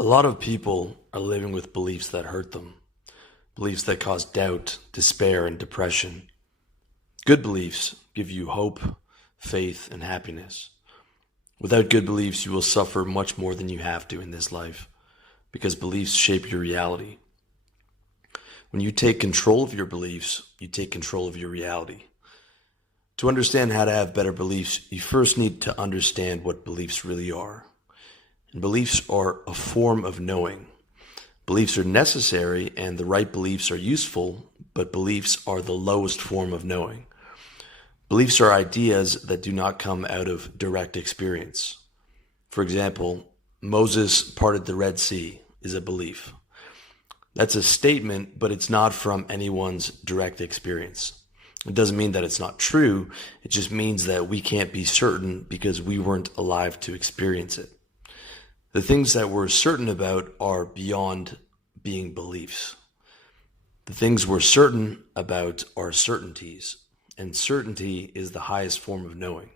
A lot of people are living with beliefs that hurt them, beliefs that cause doubt, despair, and depression. Good beliefs give you hope, faith, and happiness. Without good beliefs, you will suffer much more than you have to in this life, because beliefs shape your reality. When you take control of your beliefs, you take control of your reality. To understand how to have better beliefs, you first need to understand what beliefs really are. And beliefs are a form of knowing. Beliefs are necessary and the right beliefs are useful, but beliefs are the lowest form of knowing. Beliefs are ideas that do not come out of direct experience. For example, Moses parted the Red Sea is a belief. That's a statement, but it's not from anyone's direct experience. It doesn't mean that it's not true. It just means that we can't be certain because we weren't alive to experience it. The things that we're certain about are beyond being beliefs. The things we're certain about are certainties, and certainty is the highest form of knowing,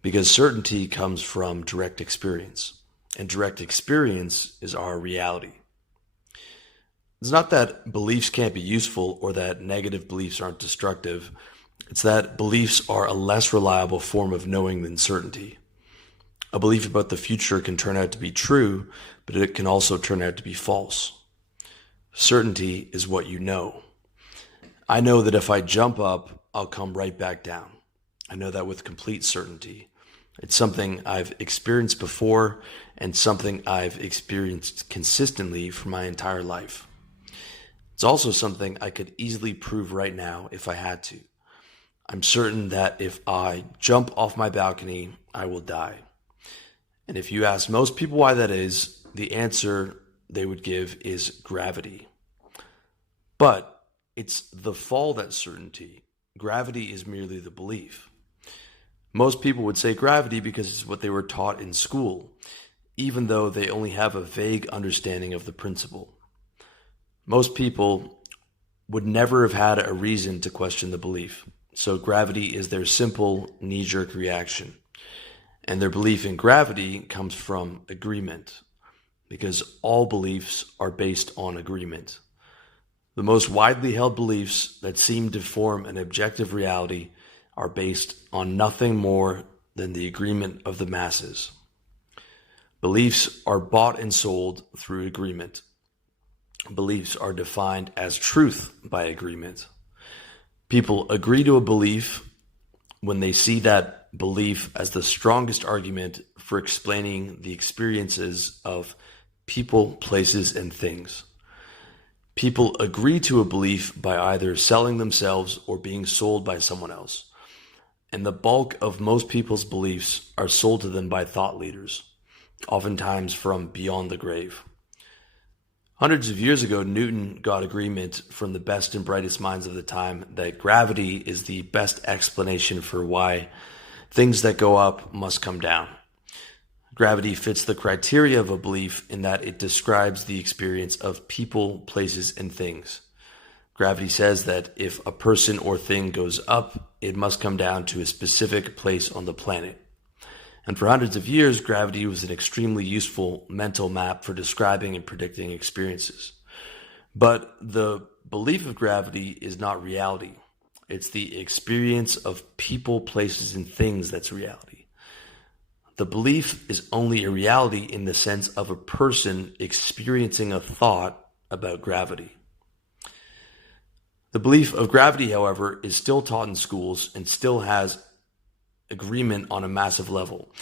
because certainty comes from direct experience, and direct experience is our reality. It's not that beliefs can't be useful or that negative beliefs aren't destructive. It's that beliefs are a less reliable form of knowing than certainty. A belief about the future can turn out to be true, but it can also turn out to be false. Certainty is what you know. I know that if I jump up, I'll come right back down. I know that with complete certainty. It's something I've experienced before and something I've experienced consistently for my entire life. It's also something I could easily prove right now if I had to. I'm certain that if I jump off my balcony, I will die. And if you ask most people why that is, the answer they would give is gravity. But it's the fall that's certainty. Gravity is merely the belief. Most people would say gravity because it's what they were taught in school, even though they only have a vague understanding of the principle. Most people would never have had a reason to question the belief, so gravity is their simple knee-jerk reaction. And their belief in gravity comes from agreement, because all beliefs are based on agreement. The most widely held beliefs that seem to form an objective reality are based on nothing more than the agreement of the masses. Beliefs are bought and sold through agreement. Beliefs are defined as truth by agreement. People agree to a belief when they see that belief as the strongest argument for explaining the experiences of people, places, and things. People agree to a belief by either selling themselves or being sold by someone else. And the bulk of most people's beliefs are sold to them by thought leaders, oftentimes from beyond the grave. Hundreds of years ago, Newton got agreement from the best and brightest minds of the time that gravity is the best explanation for why things that go up must come down. Gravity fits the criteria of a belief in that it describes the experience of people, places, and things. Gravity says that if a person or thing goes up, it must come down to a specific place on the planet. And for hundreds of years, gravity was an extremely useful mental map for describing and predicting experiences. But the belief of gravity is not reality. It's the experience of people, places, and things that's reality. The belief is only a reality in the sense of a person experiencing a thought about gravity. The belief of gravity, however, is still taught in schools and still has agreement on a massive level.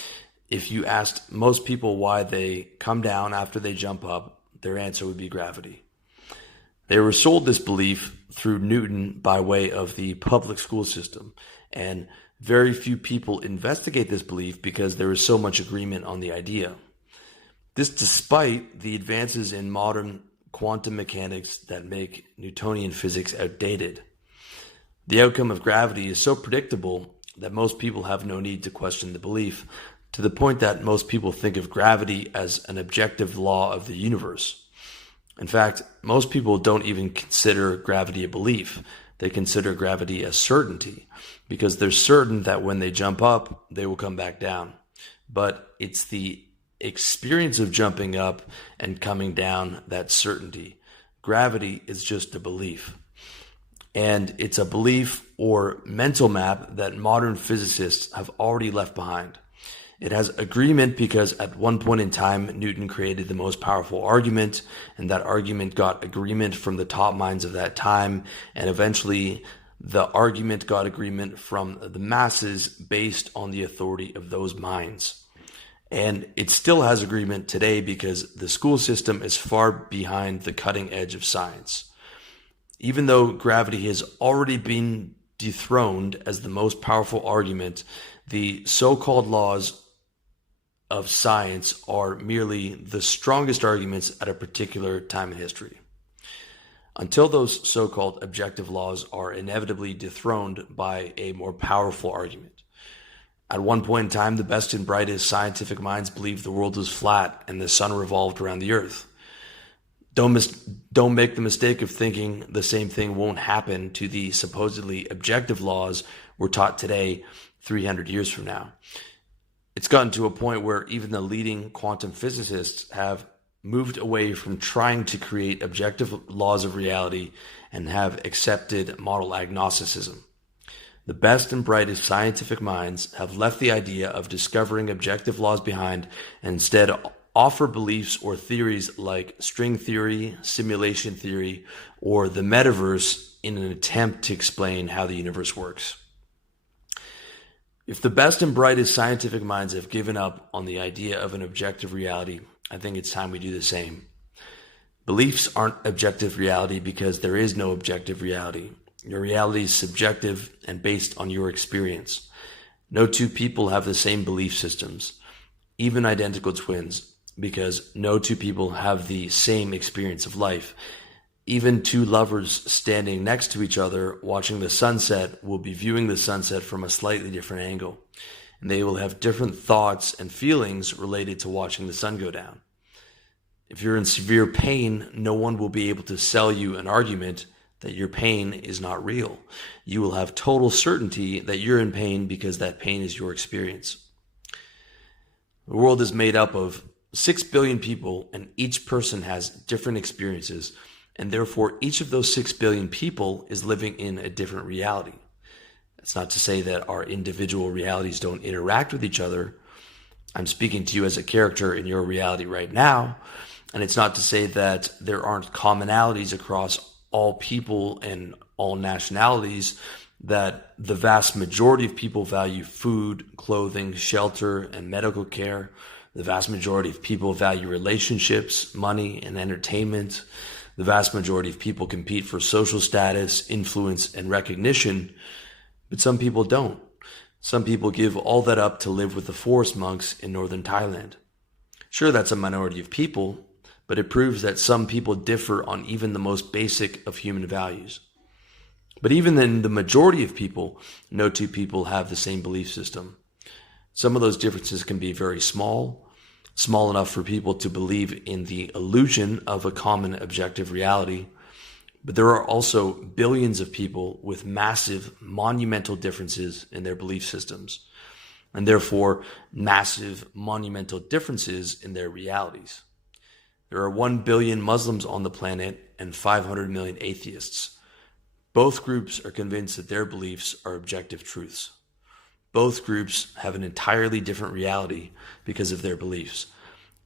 If you asked most people why they come down after they jump up, their answer would be gravity. They were sold this belief through Newton by way of the public school system, and very few people investigate this belief because there is so much agreement on the idea. This despite the advances in modern quantum mechanics that make Newtonian physics outdated. The outcome of gravity is so predictable that most people have no need to question the belief, to the point that most people think of gravity as an objective law of the universe. In fact, most people don't even consider gravity a belief. They consider gravity a certainty, because they're certain that when they jump up, they will come back down. But it's the experience of jumping up and coming down that certainty. Gravity is just a belief. And it's a belief or mental map that modern physicists have already left behind. It has agreement because at one point in time, Newton created the most powerful argument, and that argument got agreement from the top minds of that time, and eventually the argument got agreement from the masses based on the authority of those minds. And it still has agreement today because the school system is far behind the cutting edge of science. Even though gravity has already been dethroned as the most powerful argument, the so-called laws of science are merely the strongest arguments at a particular time in history. Until those so-called objective laws are inevitably dethroned by a more powerful argument. At one point in time, the best and brightest scientific minds believed the world was flat and the sun revolved around the earth. Don't make the mistake of thinking the same thing won't happen to the supposedly objective laws we're taught today 300 years from now. It's gotten to a point where even the leading quantum physicists have moved away from trying to create objective laws of reality and have accepted model agnosticism. The best and brightest scientific minds have left the idea of discovering objective laws behind and instead offer beliefs or theories like string theory, simulation theory, or the metaverse in an attempt to explain how the universe works. If the best and brightest scientific minds have given up on the idea of an objective reality, I think it's time we do the same. Beliefs aren't objective reality because there is no objective reality. Your reality is subjective and based on your experience. No two people have the same belief systems, even identical twins, because no two people have the same experience of life. Even two lovers standing next to each other watching the sunset will be viewing the sunset from a slightly different angle, and they will have different thoughts and feelings related to watching the sun go down. If you're in severe pain, no one will be able to sell you an argument that your pain is not real. You will have total certainty that you're in pain because that pain is your experience. The world is made up of 6 billion people, and each person has different experiences, and therefore each of those 6 billion people is living in a different reality. That's not to say that our individual realities don't interact with each other. I'm speaking to you as a character in your reality right now, and it's not to say that there aren't commonalities across all people and all nationalities, that the vast majority of people value food, clothing, shelter, and medical care. The vast majority of people value relationships, money, and entertainment. The vast majority of people compete for social status, influence, and recognition, but some people don't. Some people give all that up to live with the forest monks in northern Thailand. Sure, that's a minority of people, but it proves that some people differ on even the most basic of human values. But even in the majority of people, no two people have the same belief system. Some of those differences can be very small enough for people to believe in the illusion of a common objective reality. But there are also billions of people with massive, monumental differences in their belief systems, and therefore massive, monumental differences in their realities. There are 1 billion Muslims on the planet and 500 million atheists. Both groups are convinced that their beliefs are objective truths. Both groups have an entirely different reality because of their beliefs,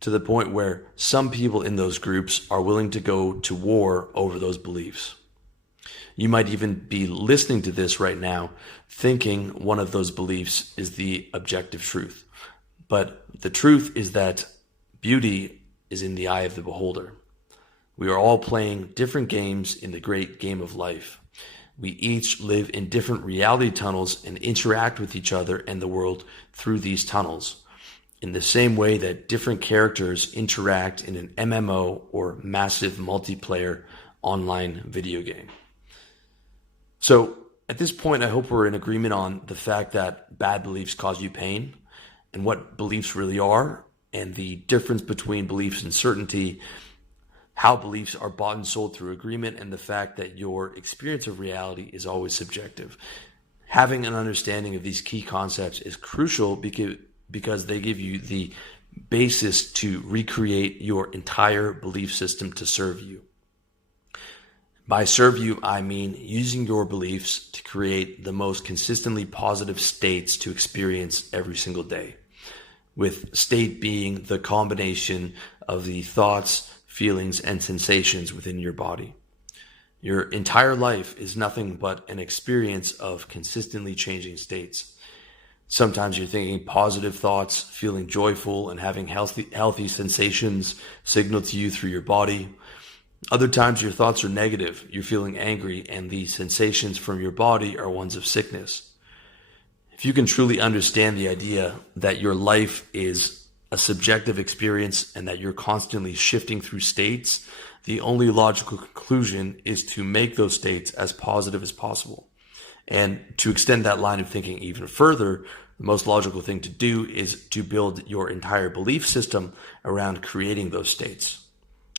to the point where some people in those groups are willing to go to war over those beliefs. You might even be listening to this right now thinking one of those beliefs is the objective truth. But the truth is that beauty is in the eye of the beholder. We are all playing different games in the great game of life. We each live in different reality tunnels and interact with each other and the world through these tunnels, in the same way that different characters interact in an MMO or massive multiplayer online video game. So at this point, I hope we're in agreement on the fact that bad beliefs cause you pain and what beliefs really are, and the difference between beliefs and certainty, how beliefs are bought and sold through agreement, and the fact that your experience of reality is always subjective. Having an understanding of these key concepts is crucial because they give you the basis to recreate your entire belief system to serve you. By serve you, I mean using your beliefs to create the most consistently positive states to experience every single day, with state being the combination of the thoughts, feelings, and sensations within your body. Your entire life is nothing but an experience of consistently changing states. Sometimes you're thinking positive thoughts, feeling joyful, and having healthy sensations signaled to you through your body. Other times your thoughts are negative, you're feeling angry, and the sensations from your body are ones of sickness. If you can truly understand the idea that your life is a subjective experience and that you're constantly shifting through states, the only logical conclusion is to make those states as positive as possible. And to extend that line of thinking even further, the most logical thing to do is to build your entire belief system around creating those states.